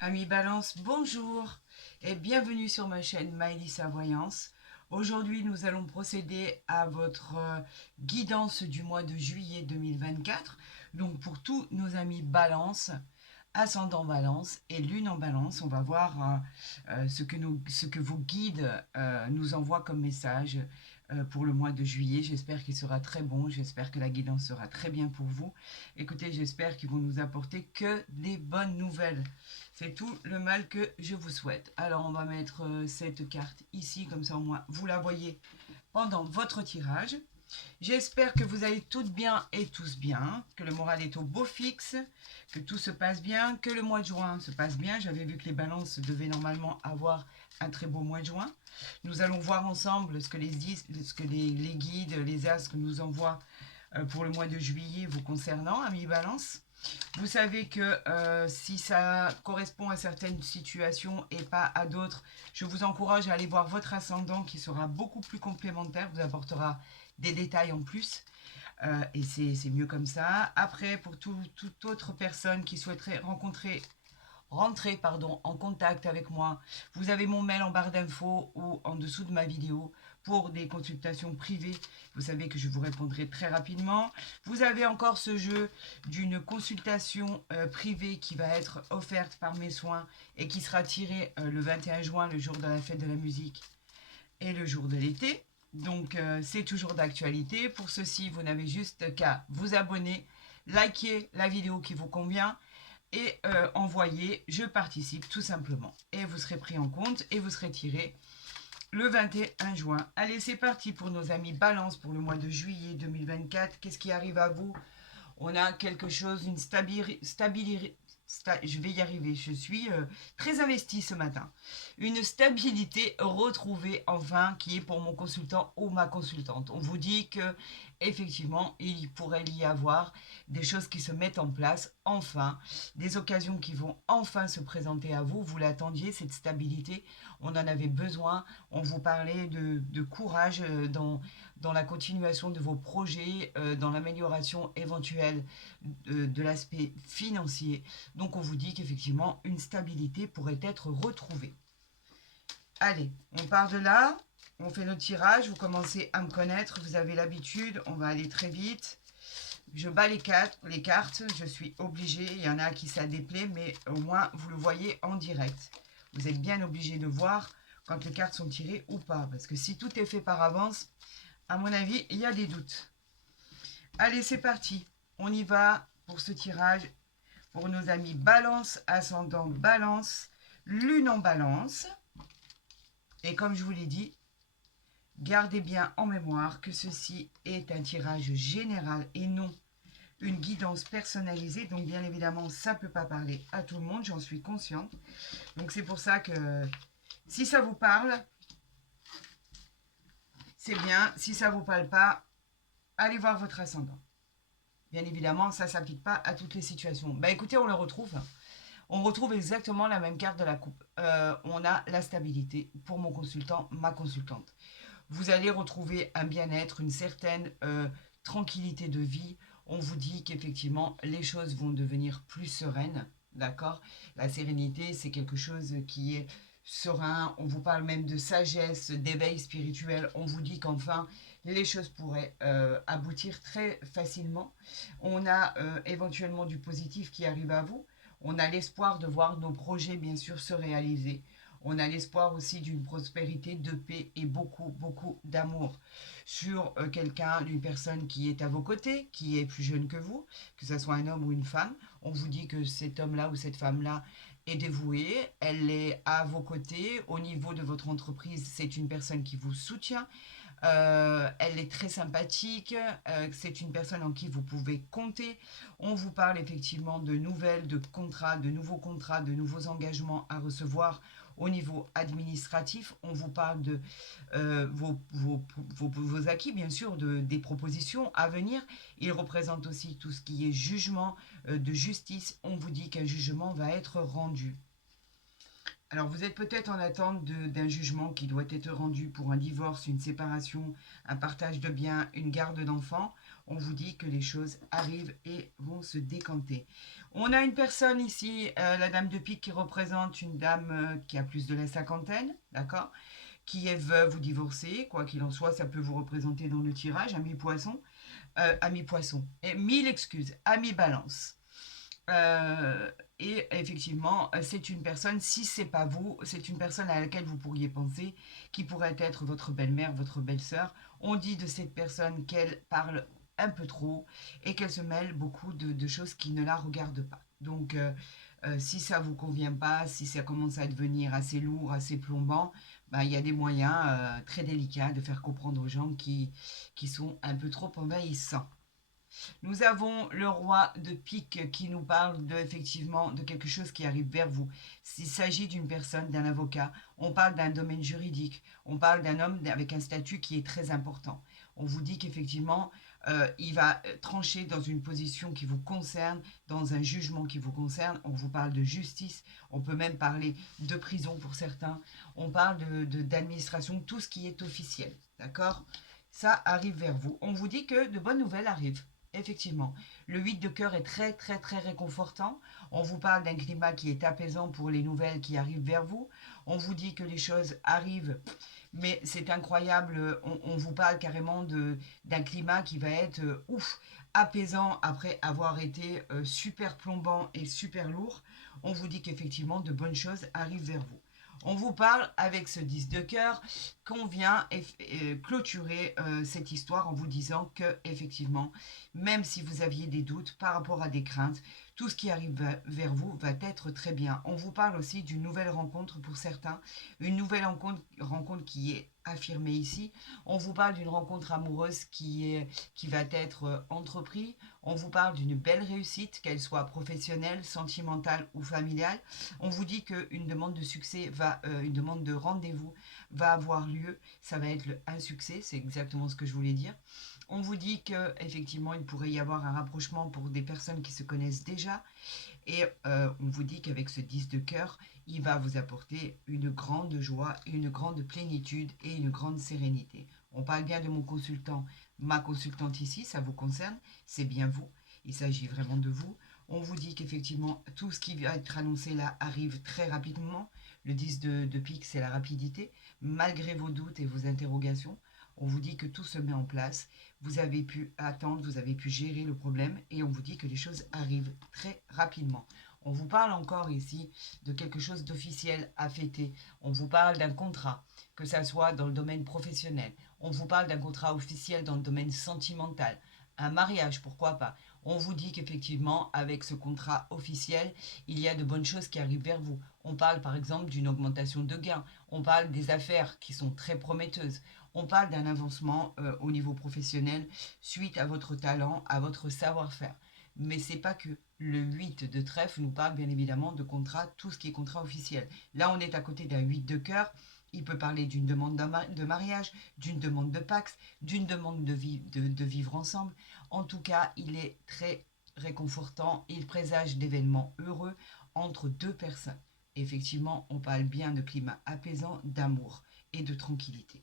Amis Balance, bonjour et bienvenue sur ma chaîne Maëlys Voyance. Aujourd'hui, nous allons procéder à votre guidance du mois de juillet 2024. Donc, pour tous nos amis Balance, ascendant Balance et lune en Balance, on va voir ce que vos guides nous envoient comme message pour le mois de juillet. J'espère qu'il sera très bon, j'espère que la guidance sera très bien pour vous. Écoutez, j'espère qu'ils vont nous apporter que des bonnes nouvelles. C'est tout le mal que je vous souhaite. Alors on va mettre cette carte ici, comme ça au moins vous la voyez pendant votre tirage. J'espère que vous allez toutes bien et tous bien, que le moral est au beau fixe, que tout se passe bien, que le mois de juin se passe bien. J'avais vu que les balances devaient normalement avoir un très beau mois de juin. Nous allons voir ensemble ce que les guides, les astres nous envoient pour le mois de juillet vous concernant, amis balance. Vous savez que si ça correspond à certaines situations et pas à d'autres, je vous encourage à aller voir votre ascendant qui sera beaucoup plus complémentaire, vous apportera des détails en plus. Et c'est mieux comme ça. Après, pour toute autre personne qui souhaiterait rentrer en contact avec moi, vous avez mon mail en barre d'infos ou en dessous de ma vidéo pour des consultations privées. Vous savez que je vous répondrai très rapidement. Vous avez encore ce jeu d'une consultation privée qui va être offerte par mes soins et qui sera tirée le 21 juin, le jour de la fête de la musique et le jour de l'été. Donc c'est toujours d'actualité. Pour ceci, vous n'avez juste qu'à vous abonner, liker la vidéo qui vous convient et envoyer je participe tout simplement. Et vous serez pris en compte et vous serez tiré le 21 juin. Allez, c'est parti pour nos amis Balance pour le mois de juillet 2024. Qu'est-ce qui arrive à vous? On a quelque chose, une stabilité. Je vais y arriver, je suis très investie ce matin. Une stabilité retrouvée enfin qui est pour mon consultant ou ma consultante. On vous dit que effectivement il pourrait y avoir des choses qui se mettent en place enfin, des occasions qui vont enfin se présenter à vous. Vous l'attendiez cette stabilité, on en avait besoin. On vous parlait de courage dans la continuation de vos projets, dans l'amélioration éventuelle de l'aspect financier. Donc on vous dit qu'effectivement, une stabilité pourrait être retrouvée. Allez, on part de là, on fait notre tirage, vous commencez à me connaître, vous avez l'habitude, on va aller très vite. Je bats les cartes, je suis obligée, il y en a qui ça déplaît, mais au moins vous le voyez en direct. Vous êtes bien obligé de voir quand les cartes sont tirées ou pas, parce que si tout est fait par avance, à mon avis, il y a des doutes. Allez, c'est parti. On y va pour ce tirage pour nos amis Balance, ascendant Balance, lune en Balance. Et comme je vous l'ai dit, gardez bien en mémoire que ceci est un tirage général et non une guidance personnalisée. Donc bien évidemment, ça ne peut pas parler à tout le monde, j'en suis consciente. Donc c'est pour ça que si ça vous parle, c'est bien. Si ça ne vous parle pas, allez voir votre ascendant. Bien évidemment, ça ne s'applique pas à toutes les situations. Bah écoutez, on le retrouve. On retrouve exactement la même carte de la coupe. On a la stabilité pour mon consultant, ma consultante. Vous allez retrouver un bien-être, une certaine tranquillité de vie. On vous dit qu'effectivement, les choses vont devenir plus sereines. D'accord? La sérénité, c'est quelque chose qui est serein. On vous parle même de sagesse, d'éveil spirituel. On vous dit qu'enfin, les choses pourraient aboutir très facilement. On a éventuellement du positif qui arrive à vous. On a l'espoir de voir nos projets, bien sûr, se réaliser. On a l'espoir aussi d'une prospérité, de paix et beaucoup, beaucoup d'amour sur quelqu'un, une personne qui est à vos côtés, qui est plus jeune que vous, que ce soit un homme ou une femme. On vous dit que cet homme-là ou cette femme-là est dévouée, elle est à vos côtés. Au niveau de votre entreprise, c'est une personne qui vous soutient. Elle est très sympathique, c'est une personne en qui vous pouvez compter. On vous parle effectivement de nouvelles, de contrats, de nouveaux engagements à recevoir au niveau administratif. On vous parle de vos acquis, bien sûr, des propositions à venir. Il représente aussi tout ce qui est jugement de justice. On vous dit qu'un jugement va être rendu. Alors, vous êtes peut-être en attente d'un jugement qui doit être rendu pour un divorce, une séparation, un partage de biens, une garde d'enfants. On vous dit que les choses arrivent et vont se décanter. On a une personne ici, la dame de pique, qui représente une dame qui a plus de la cinquantaine, d'accord? Qui est veuve ou divorcée, quoi qu'il en soit, ça peut vous représenter dans le tirage, ami poisson, et mille excuses, ami balance. Et effectivement, c'est une personne, si c'est pas vous, c'est une personne à laquelle vous pourriez penser, qui pourrait être votre belle-mère, votre belle-sœur. On dit de cette personne qu'elle parle un peu trop et qu'elle se mêle beaucoup de choses qui ne la regardent pas. Donc, si ça vous convient pas, si ça commence à devenir assez lourd, assez plombant, bah, il y a des moyens très délicats de faire comprendre aux gens qui sont un peu trop envahissants. Nous avons le roi de pique qui nous parle effectivement de quelque chose qui arrive vers vous. S'il s'agit d'une personne, d'un avocat, on parle d'un domaine juridique, on parle d'un homme avec un statut qui est très important. On vous dit qu'effectivement, il va trancher dans une position qui vous concerne, dans un jugement qui vous concerne. On vous parle de justice, on peut même parler de prison pour certains. On parle d'administration, tout ce qui est officiel. D'accord? Ça arrive vers vous. On vous dit que de bonnes nouvelles arrivent. Effectivement, le 8 de cœur est très très très réconfortant. On vous parle d'un climat qui est apaisant pour les nouvelles qui arrivent vers vous. On vous dit que les choses arrivent, mais c'est incroyable. On vous parle carrément d'un climat qui va être ouf, apaisant après avoir été super plombant et super lourd. On vous dit qu'effectivement de bonnes choses arrivent vers vous. On vous parle avec ce 10 de cœur qu'on vient clôturer cette histoire en vous disant que effectivement, même si vous aviez des doutes par rapport à des craintes, tout ce qui arrive vers vous va être très bien. On vous parle aussi d'une nouvelle rencontre pour certains, une nouvelle rencontre qui est affirmée ici. On vous parle d'une rencontre amoureuse qui va être entreprise. On vous parle d'une belle réussite, qu'elle soit professionnelle, sentimentale ou familiale. On vous dit qu'une demande de succès une demande de rendez-vous va avoir lieu. Ça va être un succès, c'est exactement ce que je voulais dire. On vous dit qu'effectivement, il pourrait y avoir un rapprochement pour des personnes qui se connaissent déjà. Et on vous dit qu'avec ce 10 de cœur, il va vous apporter une grande joie, une grande plénitude et une grande sérénité. On parle bien de mon consultant, ma consultante ici, ça vous concerne, c'est bien vous. Il s'agit vraiment de vous. On vous dit qu'effectivement, tout ce qui va être annoncé là arrive très rapidement. Le 10 de pique, c'est la rapidité. Malgré vos doutes et vos interrogations, on vous dit que tout se met en place. Vous avez pu attendre, vous avez pu gérer le problème et on vous dit que les choses arrivent très rapidement. On vous parle encore ici de quelque chose d'officiel à fêter. On vous parle d'un contrat, que ça soit dans le domaine professionnel. On vous parle d'un contrat officiel dans le domaine sentimental. Un mariage, pourquoi pas. On vous dit qu'effectivement, avec ce contrat officiel, il y a de bonnes choses qui arrivent vers vous. On parle par exemple d'une augmentation de gains. On parle des affaires qui sont très prometteuses. On parle d'un avancement au niveau professionnel suite à votre talent, à votre savoir-faire. Mais c'est pas que. Le 8 de trèfle nous parle bien évidemment de contrat, tout ce qui est contrat officiel. Là, on est à côté d'un 8 de cœur. Il peut parler d'une demande de mariage, d'une demande de pax, d'une demande de vivre ensemble. En tout cas, il est très réconfortant. Il présage d'événements heureux entre deux personnes. Effectivement, on parle bien de climat apaisant, d'amour et de tranquillité.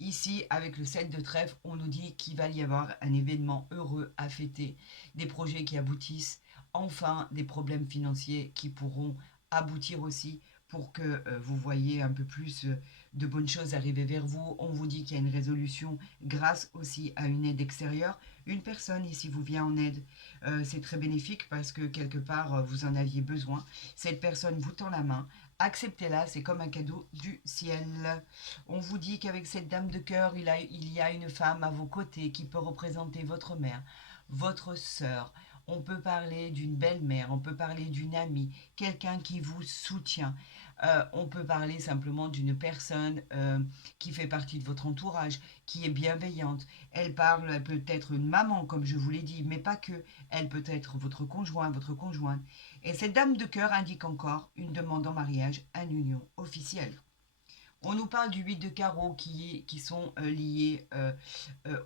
Ici, avec le 7 de trèfle, on nous dit qu'il va y avoir un événement heureux à fêter, des projets qui aboutissent, enfin des problèmes financiers qui pourront aboutir aussi pour que vous voyez un peu plus de bonnes choses arriver vers vous. On vous dit qu'il y a une résolution grâce aussi à une aide extérieure. Une personne ici vous vient en aide. C'est très bénéfique parce que quelque part vous en aviez besoin. Cette personne vous tend la main. Acceptez-la, c'est comme un cadeau du ciel. On vous dit qu'avec cette dame de cœur, il y a une femme à vos côtés qui peut représenter votre mère, votre sœur. On peut parler d'une belle-mère, on peut parler d'une amie, quelqu'un qui vous soutient. On peut parler simplement d'une personne qui fait partie de votre entourage, qui est bienveillante. Elle parle, elle peut être une maman, comme je vous l'ai dit, mais pas que. Elle peut être votre conjoint, votre conjointe. Et cette dame de cœur indique encore une demande en mariage, une union officielle. On nous parle du 8 de carreau qui sont liés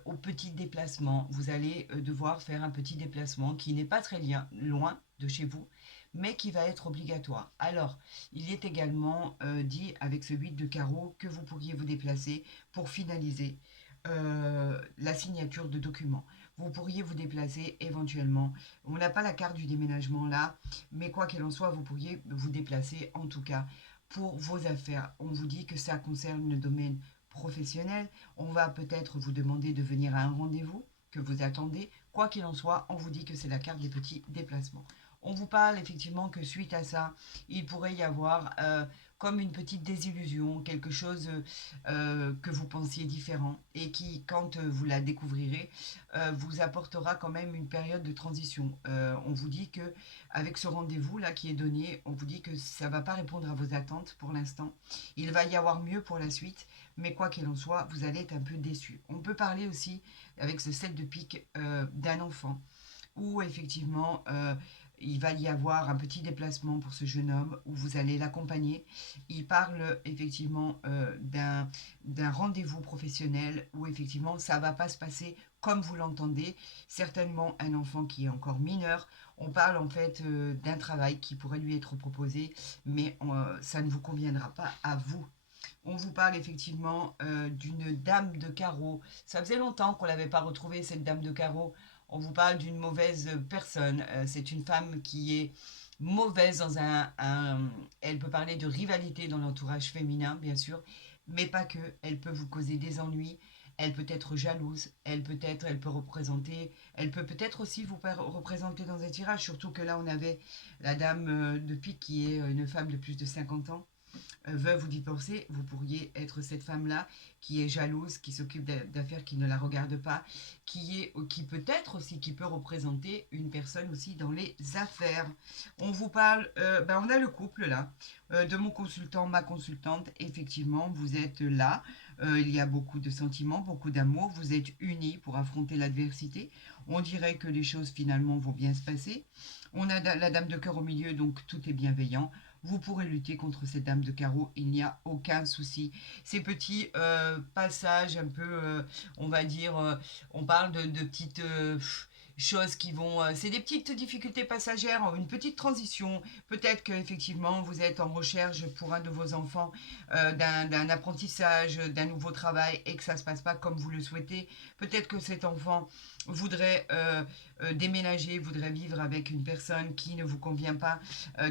au petit déplacement. Vous allez devoir faire un petit déplacement qui n'est pas très loin de chez vous, mais qui va être obligatoire. Alors, il est également dit avec ce 8 de carreau que vous pourriez vous déplacer pour finaliser la signature de documents. Vous pourriez vous déplacer éventuellement. On n'a pas la carte du déménagement là, mais quoi qu'il en soit, vous pourriez vous déplacer en tout cas pour vos affaires. On vous dit que ça concerne le domaine professionnel. On va peut-être vous demander de venir à un rendez-vous que vous attendez. Quoi qu'il en soit, on vous dit que c'est la carte des petits déplacements. On vous parle effectivement que suite à ça, il pourrait y avoir comme une petite désillusion, quelque chose que vous pensiez différent et qui, quand vous la découvrirez, vous apportera quand même une période de transition. On vous dit que avec ce rendez-vous là qui est donné, on vous dit que ça ne va pas répondre à vos attentes pour l'instant. Il va y avoir mieux pour la suite, mais quoi qu'il en soit, vous allez être un peu déçu. On peut parler aussi avec ce 7 de pique d'un enfant où effectivement il va y avoir un petit déplacement pour ce jeune homme où vous allez l'accompagner. Il parle effectivement d'un rendez-vous professionnel où effectivement ça ne va pas se passer comme vous l'entendez. Certainement un enfant qui est encore mineur. On parle en fait d'un travail qui pourrait lui être proposé, mais ça ne vous conviendra pas à vous. On vous parle effectivement d'une dame de carreau. Ça faisait longtemps qu'on ne l'avait pas retrouvée, cette dame de carreau. On vous parle d'une mauvaise personne. C'est une femme qui est mauvaise dans Elle peut parler de rivalité dans l'entourage féminin, bien sûr, mais pas que. Elle peut vous causer des ennuis. Elle peut être jalouse. Elle peut représenter. Elle peut peut-être aussi vous représenter dans un tirage. Surtout que là, on avait la dame de pique qui est une femme de plus de 50 ans. Veuve ou divorcée, vous pourriez être cette femme-là qui est jalouse, qui s'occupe d'affaires qui ne la regardent pas, qui peut-être aussi, qui peut représenter une personne aussi dans les affaires. On vous parle, on a le couple là, de mon consultant, ma consultante, effectivement, vous êtes là, il y a beaucoup de sentiments, beaucoup d'amour, vous êtes unis pour affronter l'adversité, on dirait que les choses finalement vont bien se passer. On a la dame de cœur au milieu, donc tout est bienveillant. Vous pourrez lutter contre cette dame de carreau, il n'y a aucun souci. Ces petits passages un peu, on va dire, on parle de petites choses qui vont... c'est des petites difficultés passagères, une petite transition. Peut-être qu'effectivement, vous êtes en recherche pour un de vos enfants d'un apprentissage, d'un nouveau travail et que ça ne se passe pas comme vous le souhaitez. Peut-être que cet enfant voudrait déménager, voudrait vivre avec une personne qui ne vous convient pas,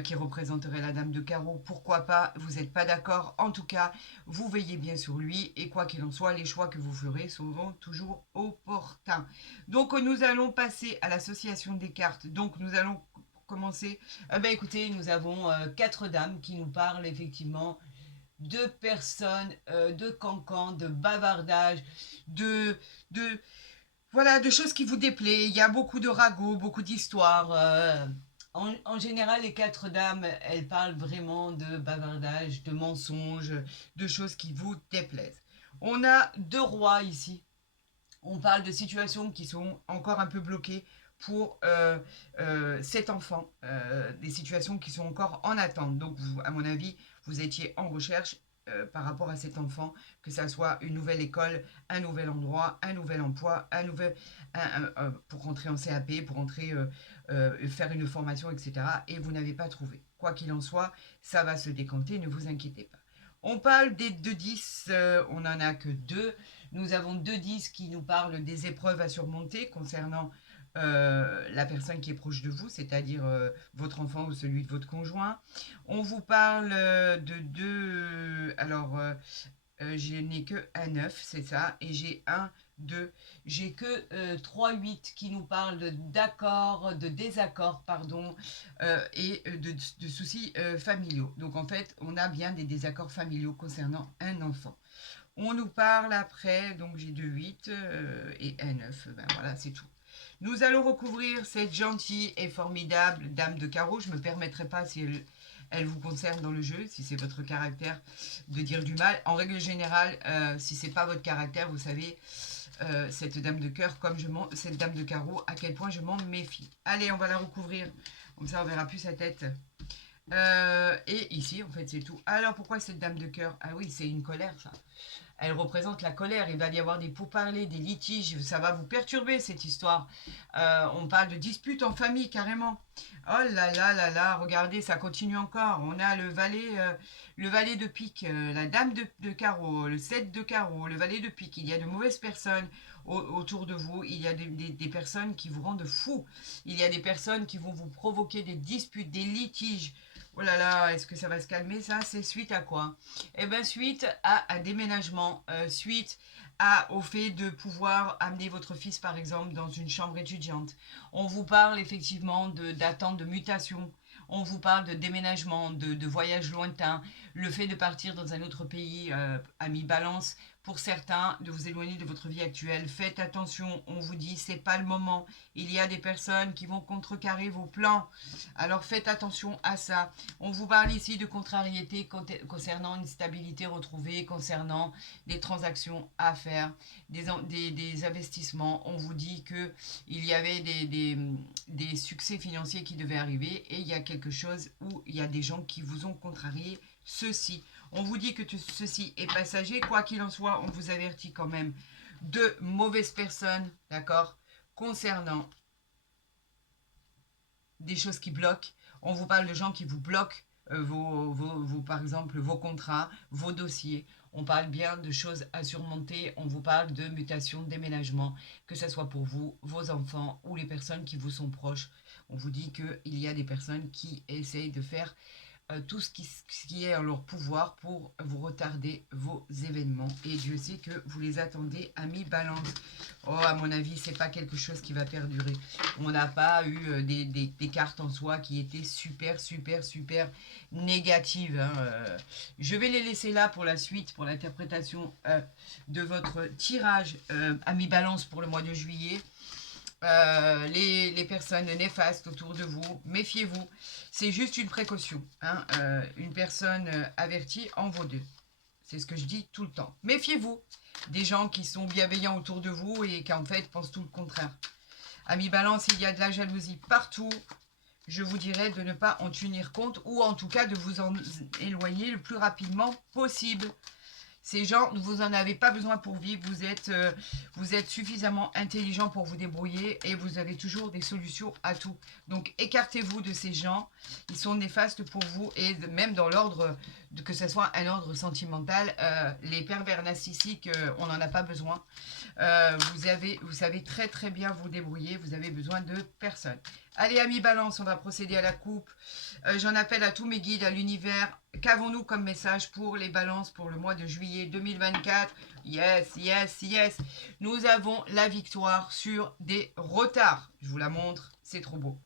qui représenterait la dame de carreau. Pourquoi pas? Vous n'êtes pas d'accord. En tout cas, vous veillez bien sur lui et quoi qu'il en soit, les choix que vous ferez seront toujours opportuns. Donc, nous allons passer à l'association des cartes. Donc, nous allons commencer. Écoutez, nous avons 4 dames qui nous parlent effectivement de personnes, de cancans, de bavardage, de voilà, de choses qui vous déplaient. Il y a beaucoup de ragots, beaucoup d'histoires. En général, les 4 dames, elles parlent vraiment de bavardage, de mensonges, de choses qui vous déplaisent. On a 2 rois ici. On parle de situations qui sont encore un peu bloquées pour cet enfant. Des situations qui sont encore en attente. Donc, vous, à mon avis, vous étiez en recherche par rapport à cet enfant, que ça soit une nouvelle école, un nouvel endroit, un nouvel emploi, pour rentrer en CAP, pour rentrer faire une formation, etc. Et vous n'avez pas trouvé. Quoi qu'il en soit, ça va se décanter, ne vous inquiétez pas. On parle des 2-10, on n'en a que 2. Nous avons 2-10 qui nous parlent des épreuves à surmonter concernant la personne qui est proche de vous, c'est-à-dire votre enfant ou celui de votre conjoint. On vous parle de 2... Alors, je n'ai que un 9, c'est ça, et j'ai un 2. J'ai que 3-8 qui nous parlent d'accord, de désaccord, pardon, et de soucis familiaux. Donc en fait, on a bien des désaccords familiaux concernant un enfant. On nous parle après, donc j'ai 2-8 et un 9, ben voilà, c'est tout. Nous allons recouvrir cette gentille et formidable dame de carreau. Je ne me permettrai pas, si elle vous concerne dans le jeu, si c'est votre caractère, de dire du mal. En règle générale, si ce n'est pas votre caractère, vous savez, cette dame de cœur, cette dame de carreau, à quel point je m'en méfie. Allez, on va la recouvrir. Comme ça, on verra plus sa tête. Et ici, en fait, c'est tout. Alors, pourquoi cette dame de cœur? Ah oui, c'est une colère, ça. Elle représente la colère. Il va y avoir des pourparlers, des litiges. Ça va vous perturber, cette histoire. On parle de disputes en famille, carrément. Oh là là là là, regardez, ça continue encore. On a le valet de pique, la dame de carreau, le 7 de carreau, le valet de pique. Il y a de mauvaises personnes autour de vous. Il y a des personnes qui vous rendent fou. Il y a des personnes qui vont vous provoquer des disputes, des litiges. Oh là là, est-ce que ça va se calmer ça? C'est suite à quoi? Eh bien, suite à un déménagement, suite au fait de pouvoir amener votre fils, par exemple, dans une chambre étudiante. On vous parle effectivement d'attente de mutation. On vous parle de déménagement, de voyage lointain, le fait de partir dans un autre pays à mi-balance. Pour certains, de vous éloigner de votre vie actuelle. Faites attention, on vous dit, c'est pas le moment. Il y a des personnes qui vont contrecarrer vos plans. Alors faites attention à ça. On vous parle ici de contrariété concernant une stabilité retrouvée, concernant des transactions à faire, des investissements. On vous dit qu'il y avait des succès financiers qui devaient arriver et il y a quelque chose où il y a des gens qui vous ont contrarié ceci. On vous dit que ceci est passager. Quoi qu'il en soit, on vous avertit quand même de mauvaises personnes, d'accord, concernant des choses qui bloquent. On vous parle de gens qui vous bloquent par exemple, vos contrats, vos dossiers. On parle bien de choses à surmonter. On vous parle de mutation, de déménagement, que ce soit pour vous, vos enfants ou les personnes qui vous sont proches. On vous dit qu'il y a des personnes qui essayent de faire tout ce qui est en leur pouvoir pour vous retarder vos événements. Et Dieu sait que vous les attendez à mi-balance. Oh, à mon avis, c'est pas quelque chose qui va perdurer. On n'a pas eu des cartes en soi qui étaient super, super, super négatives. Hein. Je vais les laisser là pour la suite, pour l'interprétation de votre tirage à mi-balance pour le mois de juillet. Les personnes néfastes autour de vous, méfiez-vous. C'est juste une précaution. Hein. Une personne avertie en vaut deux. C'est ce que je dis tout le temps. Méfiez-vous des gens qui sont bienveillants autour de vous et qui en fait pensent tout le contraire. Amis Balance, il y a de la jalousie partout. Je vous dirais de ne pas en tenir compte ou en tout cas de vous en éloigner le plus rapidement possible. Ces gens, vous n'en avez pas besoin pour vivre. Vous êtes suffisamment intelligent pour vous débrouiller et vous avez toujours des solutions à tout. Donc, écartez-vous de ces gens. Ils sont néfastes pour vous et même dans l'ordre, que ce soit un ordre sentimental, les pervers narcissiques, on n'en a pas besoin. Vous savez très très bien vous débrouiller. Vous avez besoin de personne. Allez, amis Balance, on va procéder à la coupe. J'en appelle à tous mes guides, à l'univers. Qu'avons-nous comme message pour les balances pour le mois de juillet 2024? Yes, yes, yes. Nous avons la victoire sur des retards. Je vous la montre, c'est trop beau.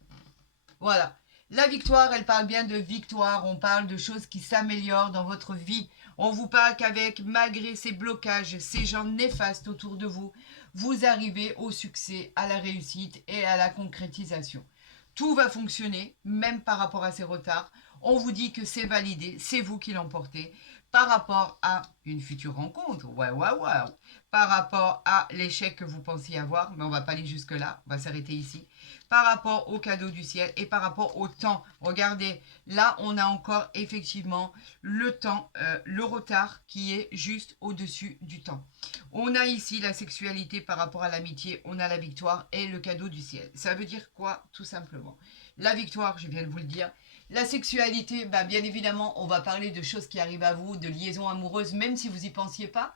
Voilà. La victoire, elle parle bien de victoire. On parle de choses qui s'améliorent dans votre vie. On vous parle qu'avec, malgré ces blocages, ces gens néfastes autour de vous, vous arrivez au succès, à la réussite et à la concrétisation. Tout va fonctionner, même par rapport à ces retards. On vous dit que c'est validé, c'est vous qui l'emportez par rapport à une future rencontre. Ouais, ouais, ouais. Par rapport à l'échec que vous pensiez avoir, mais on va pas aller jusque-là, on va s'arrêter ici. Par rapport au cadeau du ciel et par rapport au temps. Regardez, là, on a encore effectivement le temps, le retard qui est juste au-dessus du temps. On a ici la sexualité par rapport à l'amitié, on a la victoire et le cadeau du ciel. Ça veut dire quoi? Tout simplement. La victoire, je viens de vous le dire. La sexualité, bah, bien évidemment, on va parler de choses qui arrivent à vous, de liaisons amoureuses, même si vous n'y pensiez pas.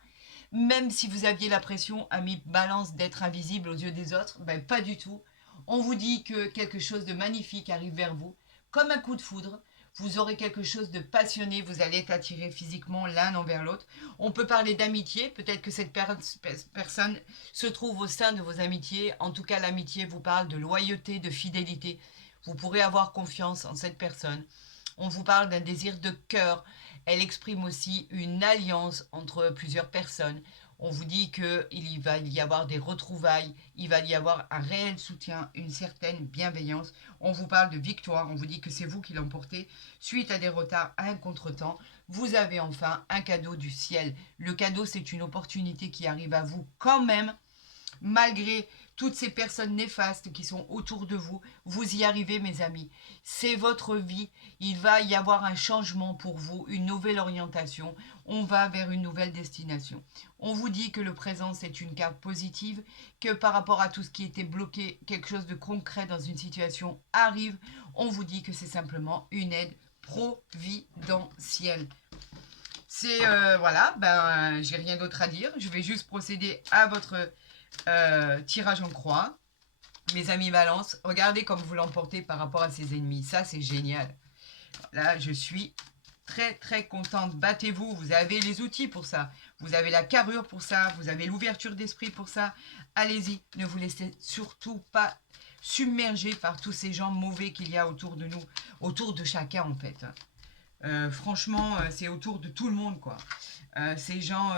Même si vous aviez la pression à mi-balance d'être invisible aux yeux des autres, ben pas du tout. On vous dit que quelque chose de magnifique arrive vers vous, comme un coup de foudre. Vous aurez quelque chose de passionné, vous allez être attirés physiquement l'un envers l'autre. On peut parler d'amitié, peut-être que cette personne se trouve au sein de vos amitiés. En tout cas, l'amitié vous parle de loyauté, de fidélité. Vous pourrez avoir confiance en cette personne. On vous parle d'un désir de cœur. Elle exprime aussi une alliance entre plusieurs personnes. On vous dit qu'il va y avoir des retrouvailles, il va y avoir un réel soutien, une certaine bienveillance. On vous parle de victoire, on vous dit que c'est vous qui l'emportez. Suite à des retards, à un contretemps, vous avez enfin un cadeau du ciel. Le cadeau, c'est une opportunité qui arrive à vous quand même, malgré toutes ces personnes néfastes qui sont autour de vous. Vous y arrivez, mes amis. C'est votre vie. Il va y avoir un changement pour vous, une nouvelle orientation. On va vers une nouvelle destination. On vous dit que le présent, c'est une carte positive, que par rapport à tout ce qui était bloqué, quelque chose de concret dans une situation arrive. On vous dit que c'est simplement une aide providentielle. C'est, voilà, ben, j'ai rien d'autre à dire. Je vais juste procéder à votre tirage en croix. Mes amis Balance, regardez comme vous l'emportez par rapport à ses ennemis. Ça, c'est génial. Là, je suis très, très contente. Battez-vous, vous avez les outils pour ça. Vous avez la carrure pour ça. Vous avez l'ouverture d'esprit pour ça. Allez-y, ne vous laissez surtout pas submerger par tous ces gens mauvais qu'il y a autour de nous, autour de chacun en fait. Franchement, c'est autour de tout le monde, quoi. Ces gens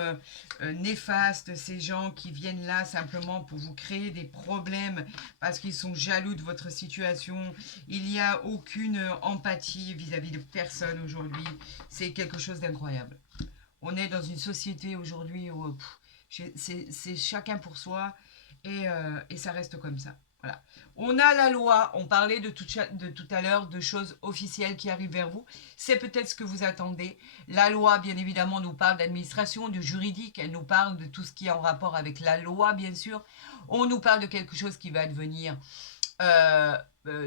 néfastes, ces gens qui viennent là simplement pour vous créer des problèmes parce qu'ils sont jaloux de votre situation. Il n'y a aucune empathie vis-à-vis de personne aujourd'hui. C'est quelque chose d'incroyable. On est dans une société aujourd'hui où c'est chacun pour soi et ça reste comme ça. Voilà. On a la loi, on parlait de tout à l'heure de choses officielles qui arrivent vers vous. C'est peut-être ce que vous attendez. La loi, bien évidemment, nous parle d'administration, de juridique. Elle nous parle de tout ce qui est en rapport avec la loi, bien sûr. On nous parle de quelque chose qui va devenir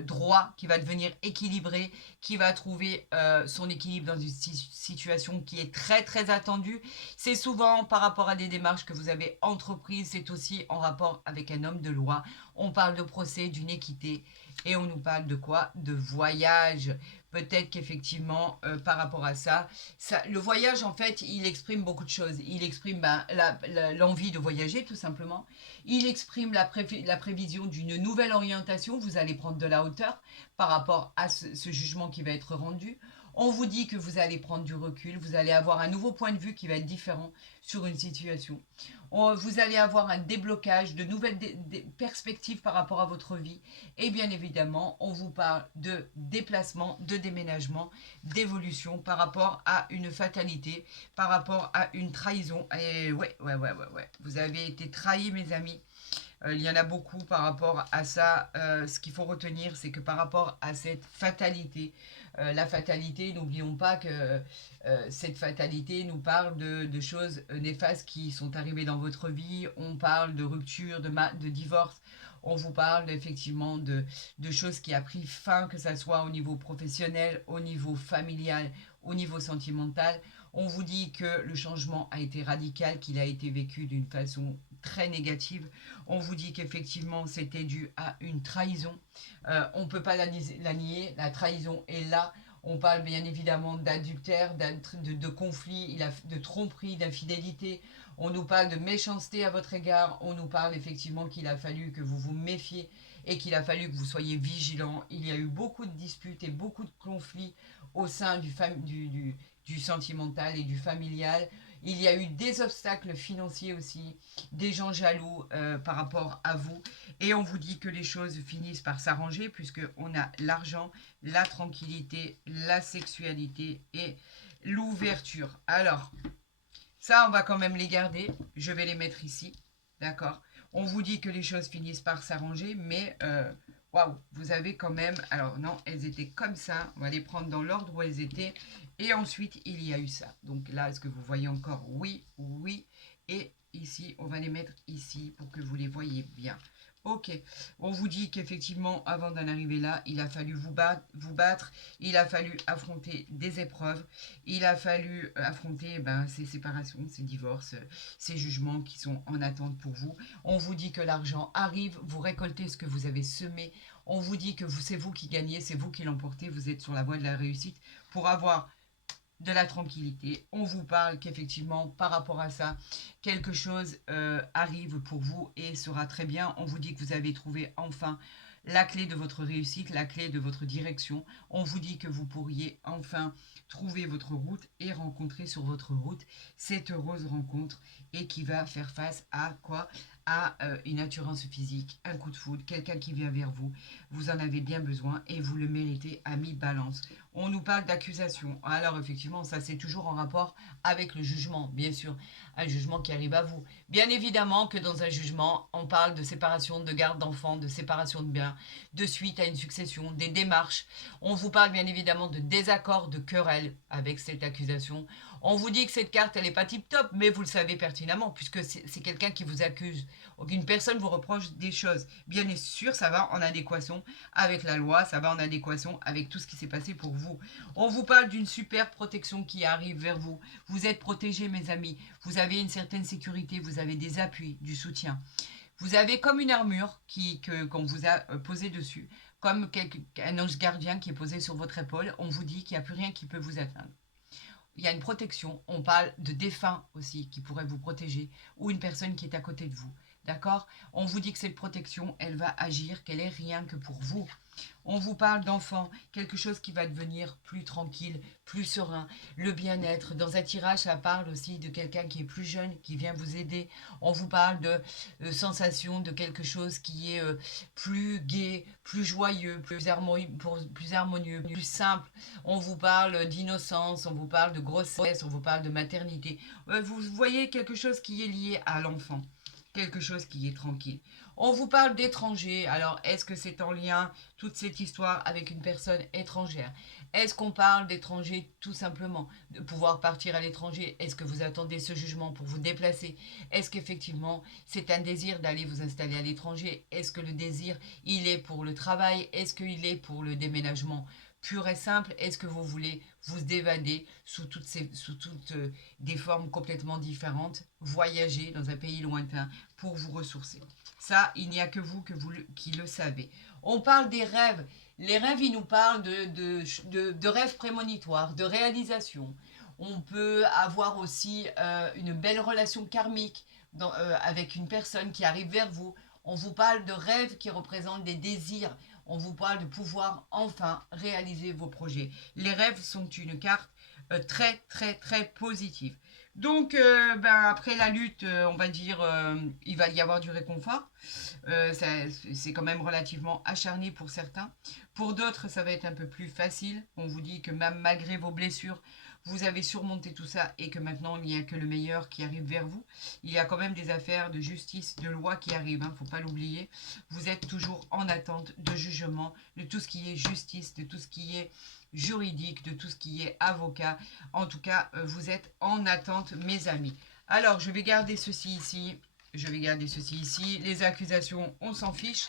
droit, qui va devenir équilibré, qui va trouver son équilibre dans une situation qui est très très attendue. C'est souvent par rapport à des démarches que vous avez entreprises, c'est aussi en rapport avec un homme de loi. On parle de procès, d'une équité, et on nous parle de quoi? De voyage. Peut-être qu'effectivement, par rapport à ça, le voyage, en fait, il exprime beaucoup de choses. Il exprime l'envie de voyager, tout simplement. Il exprime la prévision d'une nouvelle orientation. Vous allez prendre de la hauteur par rapport à ce jugement qui va être rendu. On vous dit que vous allez prendre du recul, vous allez avoir un nouveau point de vue qui va être différent sur une situation. Vous allez avoir un déblocage, de nouvelles perspectives par rapport à votre vie. Et bien évidemment, on vous parle de déplacement, de déménagement, d'évolution par rapport à une fatalité, par rapport à une trahison. Et ouais. Vous avez été trahis, mes amis. Il y en a beaucoup par rapport à ça. Ce qu'il faut retenir, c'est que par rapport à cette fatalité, la fatalité, n'oublions pas que cette fatalité nous parle de choses néfastes qui sont arrivées dans votre vie. On parle de rupture, de divorce. On vous parle effectivement de choses qui a pris fin, que ce soit au niveau professionnel, au niveau familial, au niveau sentimental. On vous dit que le changement a été radical, qu'il a été vécu d'une façon très négative. On vous dit qu'effectivement c'était dû à une trahison. On ne peut pas la nier, la trahison est là. On parle bien évidemment d'adultère, de conflit, de tromperie, d'infidélité. On nous parle de méchanceté à votre égard. On nous parle effectivement qu'il a fallu que vous vous méfiez et qu'il a fallu que vous soyez vigilants. Il y a eu beaucoup de disputes et beaucoup de conflits au sein du sentimental et du familial. Il y a eu des obstacles financiers aussi, des gens jaloux par rapport à vous. Et on vous dit que les choses finissent par s'arranger puisqu'on a l'argent, la tranquillité, la sexualité et l'ouverture. Alors, ça, on va quand même les garder. Je vais les mettre ici. D'accord? On vous dit que les choses finissent par s'arranger, mais waouh, vous avez quand même... Alors non, elles étaient comme ça. On va les prendre dans l'ordre où elles étaient. Et ensuite, il y a eu ça. Donc là, est-ce que vous voyez encore? Oui, oui. Et ici, on va les mettre ici pour que vous les voyez bien. Ok, on vous dit qu'effectivement, avant d'en arriver là, il a fallu vous battre, il a fallu affronter des épreuves, il a fallu affronter ces séparations, ces divorces, ces jugements qui sont en attente pour vous. On vous dit que l'argent arrive, vous récoltez ce que vous avez semé. On vous dit que c'est vous qui gagnez, c'est vous qui l'emportez, vous êtes sur la voie de la réussite pour avoir de la tranquillité. On vous parle qu'effectivement, par rapport à ça, quelque chose arrive pour vous et sera très bien. On vous dit que vous avez trouvé enfin la clé de votre réussite, la clé de votre direction. On vous dit que vous pourriez enfin trouver votre route et rencontrer sur votre route cette heureuse rencontre et qui va faire face à quoi? à une assurance physique, un coup de foudre, quelqu'un qui vient vers vous, vous en avez bien besoin et vous le méritez à mi-balance. On nous parle d'accusation. Alors effectivement, ça c'est toujours en rapport avec le jugement, bien sûr, un jugement qui arrive à vous. Bien évidemment que dans un jugement, on parle de séparation, de garde d'enfants, de séparation de biens, de suite à une succession, des démarches. On vous parle bien évidemment de désaccords, de querelles avec cette accusation. On vous dit que cette carte, elle n'est pas tip-top, mais vous le savez pertinemment, puisque c'est quelqu'un qui vous accuse. Une personne vous reproche des choses. Bien sûr, ça va en adéquation avec la loi, ça va en adéquation avec tout ce qui s'est passé pour vous. On vous parle d'une super protection qui arrive vers vous. Vous êtes protégés, mes amis. Vous avez une certaine sécurité, vous avez des appuis, du soutien. Vous avez comme une armure qu'on vous a posée dessus, comme un ange gardien qui est posé sur votre épaule. On vous dit qu'il n'y a plus rien qui peut vous atteindre. Il y a une protection. On parle de défunts aussi qui pourraient vous protéger ou une personne qui est à côté de vous. D'accord? On vous dit que cette protection, elle va agir, qu'elle est rien que pour vous. On vous parle d'enfants, quelque chose qui va devenir plus tranquille, plus serein, le bien-être. Dans un tirage, ça parle aussi de quelqu'un qui est plus jeune, qui vient vous aider. On vous parle de sensation de quelque chose qui est plus gai, plus joyeux, plus harmonieux, plus simple. On vous parle d'innocence, on vous parle de grossesse, on vous parle de maternité. Vous voyez quelque chose qui est lié à l'enfant, quelque chose qui est tranquille. On vous parle d'étrangers. Alors, est-ce que c'est en lien, toute cette histoire, avec une personne étrangère? Est-ce qu'on parle d'étrangers tout simplement, de pouvoir partir à l'étranger? Est-ce que vous attendez ce jugement pour vous déplacer? Est-ce qu'effectivement, c'est un désir d'aller vous installer à l'étranger? Est-ce que le désir, il est pour le travail? Est-ce qu'il est pour le déménagement pur et simple? Est-ce que vous voulez vous évader sous toutes des formes complètement différentes, voyager dans un pays lointain pour vous ressourcer? Ça, il n'y a que vous qui le savez. On parle des rêves. Les rêves, ils nous parlent de rêves prémonitoires, de réalisation. On peut avoir aussi une belle relation karmique avec une personne qui arrive vers vous. On vous parle de rêves qui représentent des désirs. On vous parle de pouvoir enfin réaliser vos projets. Les rêves sont une carte très, très, très positive. Donc, après la lutte, on va dire, il va y avoir du réconfort. C'est quand même relativement acharné pour certains. Pour d'autres, ça va être un peu plus facile. On vous dit que même malgré vos blessures, vous avez surmonté tout ça et que maintenant, il n'y a que le meilleur qui arrive vers vous. Il y a quand même des affaires de justice, de loi qui arrivent, il ne faut pas l'oublier. Vous êtes toujours en attente de jugement, de tout ce qui est justice, de tout ce qui est juridique, de tout ce qui est avocat. En tout cas, vous êtes en attente, mes amis. Alors, je vais garder ceci ici. Je vais garder ceci ici. Les accusations, on s'en fiche.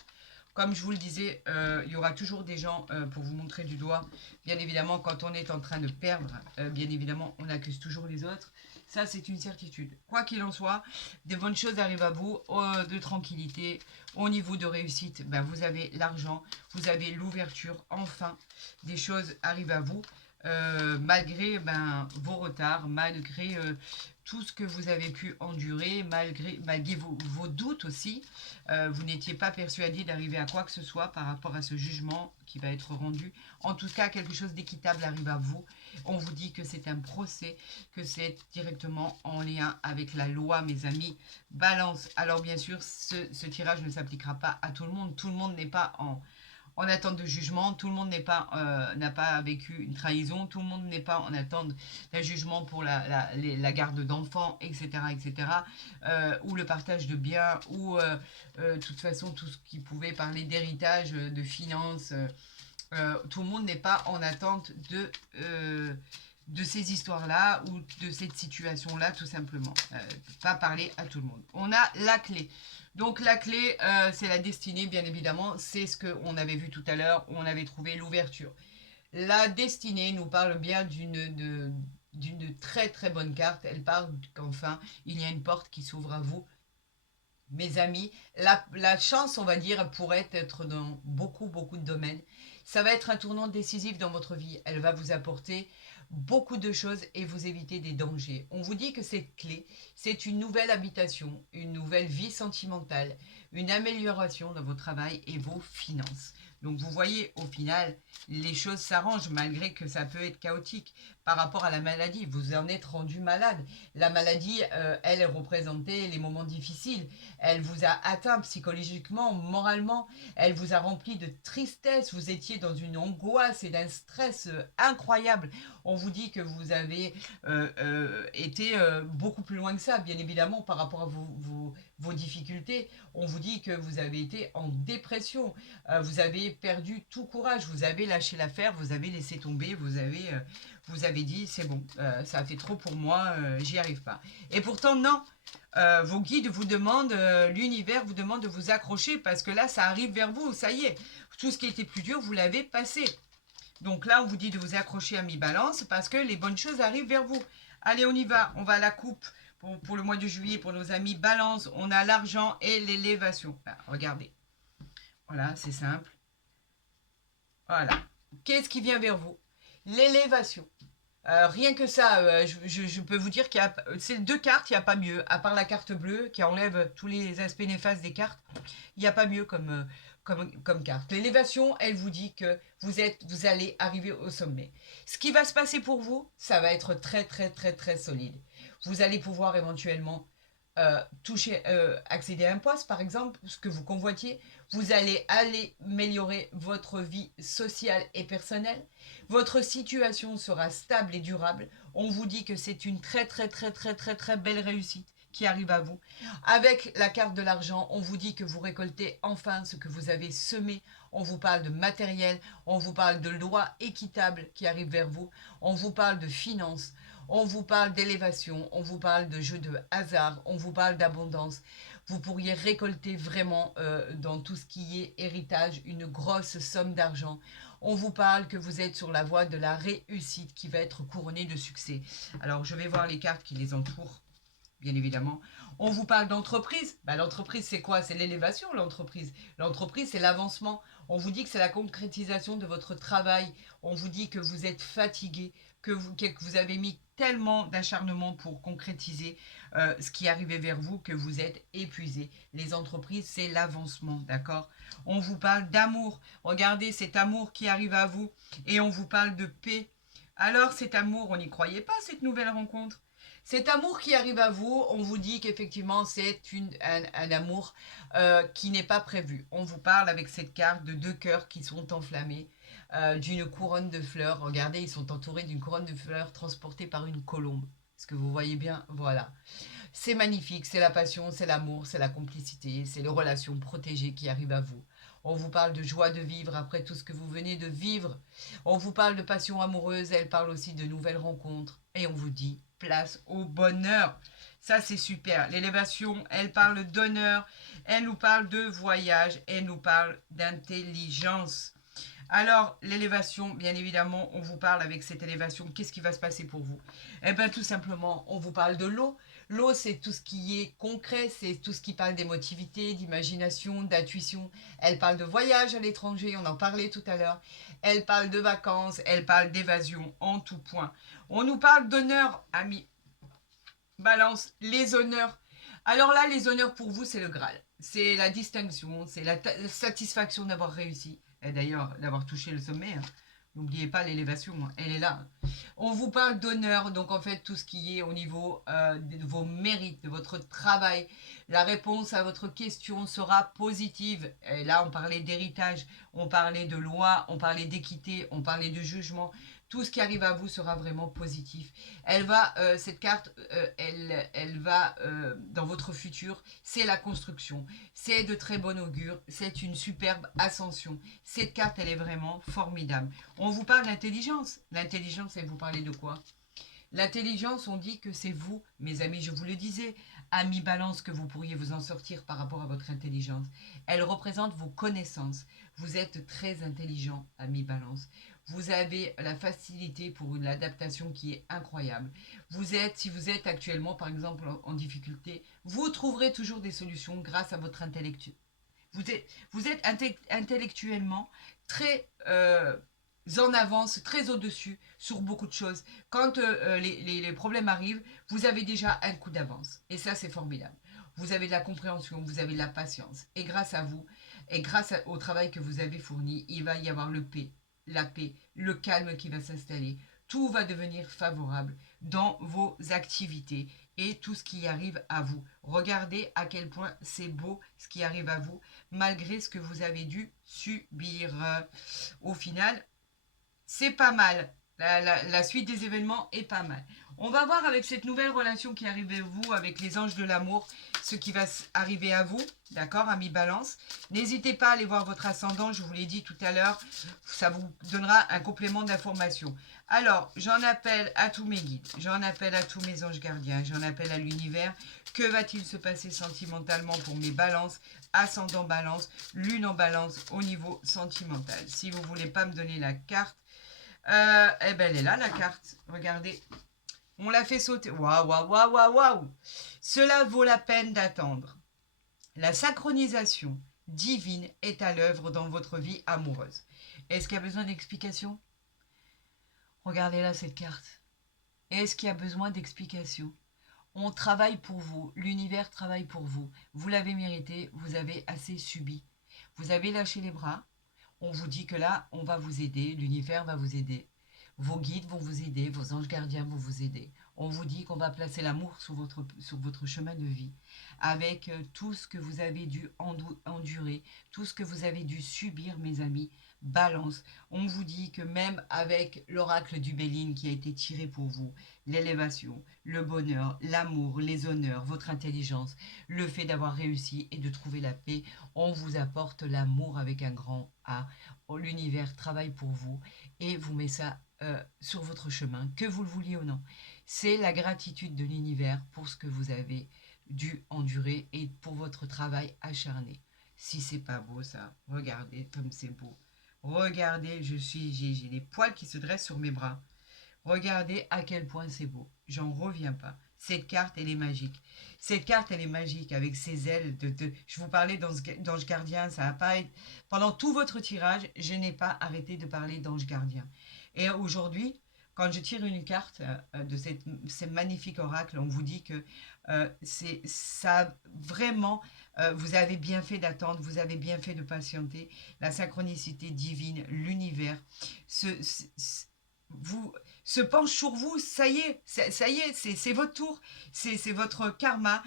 Comme je vous le disais, il y aura toujours des gens pour vous montrer du doigt. Bien évidemment, quand on est en train de perdre, bien évidemment, on accuse toujours les autres. Ça, c'est une certitude. Quoi qu'il en soit, des bonnes choses arrivent à vous, de tranquillité. Au niveau de réussite, vous avez l'argent, vous avez l'ouverture. Enfin, des choses arrivent à vous. Malgré vos retards, malgré tout ce que vous avez pu endurer, malgré vos doutes aussi, vous n'étiez pas persuadé d'arriver à quoi que ce soit par rapport à ce jugement qui va être rendu. En tout cas, quelque chose d'équitable arrive à vous. On vous dit que c'est un procès, que c'est directement en lien avec la loi, mes amis. Balance. Alors bien sûr, ce tirage ne s'appliquera pas à tout le monde. Tout le monde n'est pas en attente de jugement, tout le monde n'a pas vécu une trahison, tout le monde n'est pas en attente d'un jugement pour la garde d'enfants, etc., etc., ou le partage de biens, ou de toute façon tout ce qui pouvait parler d'héritage, de finances. Tout le monde n'est pas en attente de ces histoires-là ou de cette situation-là, tout simplement. Pas parler à tout le monde. On a la clé. Donc la clé, c'est la destinée, bien évidemment. C'est ce qu'on avait vu tout à l'heure, où on avait trouvé l'ouverture. La destinée nous parle bien d'une très très bonne carte. Elle parle qu'enfin, il y a une porte qui s'ouvre à vous. Mes amis, la chance, on va dire, pourrait être dans beaucoup, beaucoup de domaines. Ça va être un tournant décisif dans votre vie. Elle va vous apporter beaucoup de choses et vous éviter des dangers. On vous dit que cette clé, c'est une nouvelle habitation, une nouvelle vie sentimentale, une amélioration dans votre travail et vos finances. Donc vous voyez, au final, les choses s'arrangent malgré que ça peut être chaotique. Par rapport à la maladie, vous en êtes rendu malade. La maladie, elle représentait les moments difficiles. Elle vous a atteint psychologiquement, moralement. Elle vous a rempli de tristesse. Vous étiez dans une angoisse et d'un stress incroyable. On vous dit que vous avez été beaucoup plus loin que ça, bien évidemment, par rapport à vos difficultés. On vous dit que vous avez été en dépression. Vous avez perdu tout courage. Vous avez lâché l'affaire. Vous avez laissé tomber. Vous avez dit, c'est bon, ça a fait trop pour moi, j'y arrive pas. Et pourtant, non, vos guides vous demandent, l'univers vous demande de vous accrocher parce que là, ça arrive vers vous, ça y est. Tout ce qui était plus dur, vous l'avez passé. Donc là, on vous dit de vous accrocher à mi-balance parce que les bonnes choses arrivent vers vous. Allez, on y va, on va à la coupe pour le mois de juillet, pour nos amis balance. On a l'argent et l'élévation. Ah, regardez, voilà, c'est simple. Voilà. Qu'est-ce qui vient vers vous? L'élévation. Rien que ça, je peux vous dire qu'il y a c'est deux cartes, il n'y a pas mieux. À part la carte bleue qui enlève tous les aspects néfastes des cartes, il n'y a pas mieux comme carte. L'élévation, elle vous dit que vous allez arriver au sommet. Ce qui va se passer pour vous, ça va être très très très très solide. Vous allez pouvoir éventuellement accéder à un poste, par exemple, ce que vous convoitiez. Vous allez améliorer votre vie sociale et personnelle. Votre situation sera stable et durable. On vous dit que c'est une très très très très très très belle réussite qui arrive à vous. Avec la carte de l'argent, on vous dit que vous récoltez enfin ce que vous avez semé. On vous parle de matériel, on vous parle de lois équitables qui arrivent vers vous, on vous parle de finances, on vous parle d'élévation, on vous parle de jeux de hasard, on vous parle d'abondance. Vous pourriez récolter vraiment dans tout ce qui est héritage une grosse somme d'argent. On vous parle que vous êtes sur la voie de la réussite qui va être couronnée de succès. Alors, je vais voir les cartes qui les entourent, bien évidemment. On vous parle d'entreprise. L'entreprise, c'est quoi? C'est l'élévation, l'entreprise. L'entreprise, c'est l'avancement. On vous dit que c'est la concrétisation de votre travail. On vous dit que vous êtes fatigué, que vous avez mis tellement d'acharnement pour concrétiser ce qui arrivait vers vous que vous êtes épuisé. Les entreprises, c'est l'avancement, d'accord? On vous parle d'amour. Regardez cet amour qui arrive à vous et on vous parle de paix. Alors cet amour, on n'y croyait pas, cette nouvelle rencontre. Cet amour qui arrive à vous, on vous dit qu'effectivement c'est un amour qui n'est pas prévu. On vous parle avec cette carte de deux cœurs qui sont enflammés, d'une couronne de fleurs. Regardez, ils sont entourés d'une couronne de fleurs transportée par une colombe. Est-ce que vous voyez bien? Voilà. C'est magnifique, c'est la passion, c'est l'amour, c'est la complicité, c'est les relations protégées qui arrivent à vous. On vous parle de joie de vivre après tout ce que vous venez de vivre. On vous parle de passion amoureuse, elle parle aussi de nouvelles rencontres. Et on vous dit place au bonheur. Ça, c'est super. L'élévation, elle parle d'honneur, elle nous parle de voyage, elle nous parle d'intelligence. Alors, l'élévation, bien évidemment, on vous parle avec cette élévation. Qu'est-ce qui va se passer pour vous? Eh bien, tout simplement, on vous parle de l'eau. L'eau, c'est tout ce qui est concret, c'est tout ce qui parle d'émotivité, d'imagination, d'intuition. Elle parle de voyage à l'étranger, on en parlait tout à l'heure. Elle parle de vacances, elle parle d'évasion en tout point. On nous parle d'honneur, amis. Balance, les honneurs. Alors là, les honneurs pour vous, c'est le Graal. C'est la distinction, c'est la satisfaction d'avoir réussi. Et d'ailleurs, d'avoir touché le sommet. Hein. N'oubliez pas l'élévation, hein. Elle est là. On vous parle d'honneur, donc en fait, tout ce qui est au niveau de vos mérites, de votre travail. La réponse à votre question sera positive. Et là, on parlait d'héritage, on parlait de loi, on parlait d'équité, on parlait de jugement. Tout ce qui arrive à vous sera vraiment positif. Cette carte, elle va dans votre futur. C'est la construction. C'est de très bon augure. C'est une superbe ascension. Cette carte, elle est vraiment formidable. On vous parle d'intelligence. L'intelligence, elle vous parlait de quoi? L'intelligence, on dit que c'est vous, mes amis, je vous le disais, amis balance, que vous pourriez vous en sortir par rapport à votre intelligence. Elle représente vos connaissances. Vous êtes très intelligent, amis balance. Vous avez la facilité pour une adaptation qui est incroyable. Si vous êtes actuellement, par exemple, en difficulté, vous trouverez toujours des solutions grâce à votre intellect. Vous êtes intellectuellement très en avance, très au-dessus sur beaucoup de choses. Quand les problèmes arrivent, vous avez déjà un coup d'avance. Et ça, c'est formidable. Vous avez de la compréhension, vous avez de la patience. Et grâce à vous, Et grâce au travail que vous avez fourni, il va y avoir la paix, le calme qui va s'installer. Tout va devenir favorable dans vos activités et tout ce qui arrive à vous. Regardez à quel point c'est beau ce qui arrive à vous, malgré ce que vous avez dû subir. Au final, c'est pas mal. La suite des événements est pas mal. On va voir avec cette nouvelle relation qui arrive à vous, avec les anges de l'amour, ce qui va arriver à vous. D'accord, amis Balance. N'hésitez pas à aller voir votre ascendant, je vous l'ai dit tout à l'heure. Ça vous donnera un complément d'information. Alors, j'en appelle à tous mes guides, j'en appelle à tous mes anges gardiens, j'en appelle à l'univers. Que va-t-il se passer sentimentalement pour mes balances, ascendant balance, lune en balance au niveau sentimental? Si vous ne voulez pas me donner la carte, eh ben elle est là la carte. Regardez. On l'a fait sauter. Waouh, waouh, waouh, waouh, waouh. Cela vaut la peine d'attendre. La synchronisation divine est à l'œuvre dans votre vie amoureuse. Est-ce qu'il y a besoin d'explication? Regardez là cette carte. Est-ce qu'il y a besoin d'explication? On travaille pour vous. L'univers travaille pour vous. Vous l'avez mérité. Vous avez assez subi. Vous avez lâché les bras. On vous dit que là, on va vous aider, l'univers va vous aider. Vos guides vont vous aider, vos anges gardiens vont vous aider. On vous dit qu'on va placer l'amour sur votre chemin de vie, avec tout ce que vous avez dû endurer, tout ce que vous avez dû subir, mes amis. Balance. On vous dit que même avec l'oracle du Béline qui a été tiré pour vous, l'élévation, le bonheur, l'amour, les honneurs, votre intelligence, le fait d'avoir réussi et de trouver la paix, on vous apporte l'amour avec un grand A. L'univers travaille pour vous et vous met ça sur votre chemin, que vous le vouliez ou non. C'est la gratitude de l'univers pour ce que vous avez dû endurer et pour votre travail acharné. Si c'est pas beau ça, regardez comme c'est beau. Regardez, j'ai les poils qui se dressent sur mes bras. Regardez à quel point c'est beau. J'en reviens pas. Cette carte, elle est magique. Cette carte, elle est magique avec ses ailes. Je vous parlais d'ange gardien. Ça a pas été... Pendant tout votre tirage, je n'ai pas arrêté de parler d'ange gardien. Et aujourd'hui, quand je tire une carte de ce magnifique oracle, on vous dit que c'est ça vraiment, vous avez bien fait d'attendre, vous avez bien fait de patienter. La synchronicité divine, l'univers, vous se penche sur vous, ça y est, c'est votre tour, c'est votre karma,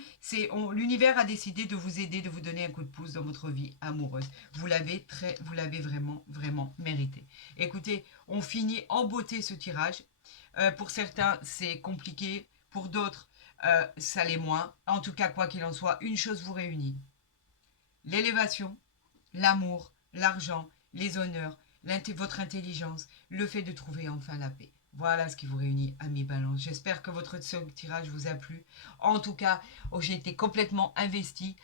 l'univers a décidé de vous aider, de vous donner un coup de pouce dans votre vie amoureuse. Vous l'avez vraiment, vraiment mérité. Écoutez, on finit en beauté ce tirage. Pour certains, c'est compliqué, pour d'autres, ça l'est moins. En tout cas, quoi qu'il en soit, une chose vous réunit. L'élévation, l'amour, l'argent, les honneurs, votre intelligence, le fait de trouver enfin la paix. Voilà ce qui vous réunit, amis Balance. J'espère que votre tirage vous a plu. En tout cas, j'ai été complètement investie,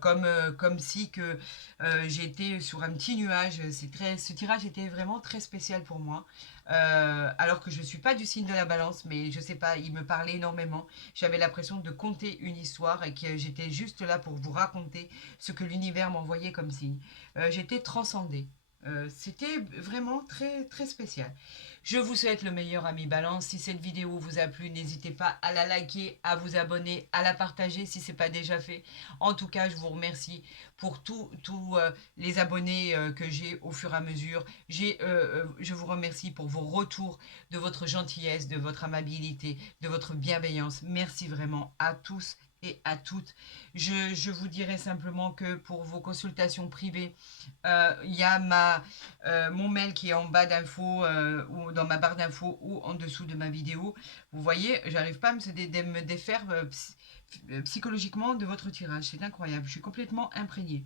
comme si que j'étais sur un petit nuage. Ce tirage était vraiment très spécial pour moi. Alors que je ne suis pas du signe de la Balance, mais je sais pas, il me parlait énormément. J'avais l'impression de conter une histoire et que j'étais juste là pour vous raconter ce que l'univers m'envoyait comme signe. J'étais transcendée. C'était vraiment très très spécial. Je vous souhaite le meilleur, ami Balance. Si cette vidéo vous a plu, n'hésitez pas à la liker, à vous abonner, à la partager si ce n'est pas déjà fait. En tout cas, je vous remercie pour tous les abonnés que j'ai au fur et à mesure. Je vous remercie pour vos retours, de votre gentillesse, de votre amabilité, de votre bienveillance. Merci vraiment à tous et à toutes. Je vous dirai simplement que pour vos consultations privées, il y a mon mail qui est en bas d'infos ou dans ma barre d'infos ou en dessous de ma vidéo. Vous voyez, j'arrive pas à me défaire psychologiquement de votre tirage. C'est incroyable. Je suis complètement imprégnée.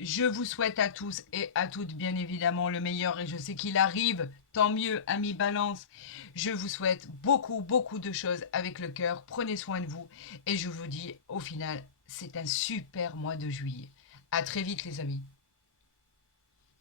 Je vous souhaite à tous et à toutes, bien évidemment, le meilleur et je sais qu'il arrive. Tant mieux, amis Balance. Je vous souhaite beaucoup, beaucoup de choses avec le cœur. Prenez soin de vous et je vous dis, au final, c'est un super mois de juillet. À très vite, les amis.